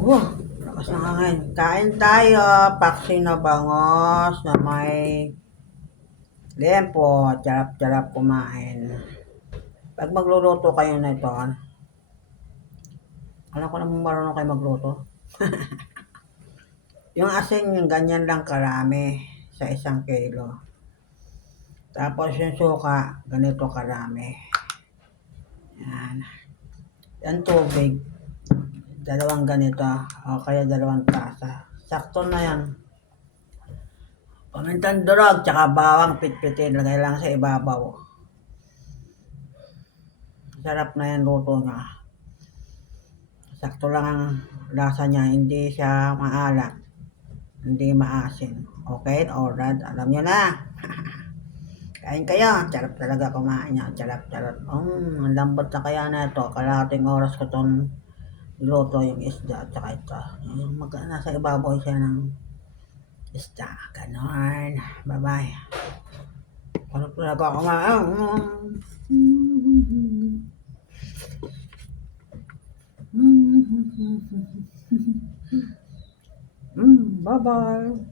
Lakas ng hangin. Kain tayo, paksi na bangos na may lempo, charap-charap kumain. Pag magluluto kayo na ito, alam ko namang marunong kayo magluto. Yung asin, yung ganyan lang karami sa 1 kilo. Tapos yung suka, ganito karami. Yan. Yan tubig. 2 ganito, o kaya 2 tasa. Sakto na yan. Pamintang durog, tsaka bawang pitpitin, lagay lang sa ibabaw. Sarap na yan luto niya. Sakto lang ang lasa niya, hindi siya maalat, hindi maasin. Okay, alright, alam niyo na. Kain kayo, sarap talaga kumain niya, sarap. Ang lambot na kaya na ito, kalahating oras ko itong luto yung isda at saka ito. Nasa ibabaw siya ng isda, ganon. Bye-bye. Ano talaga kumain? Bye-bye.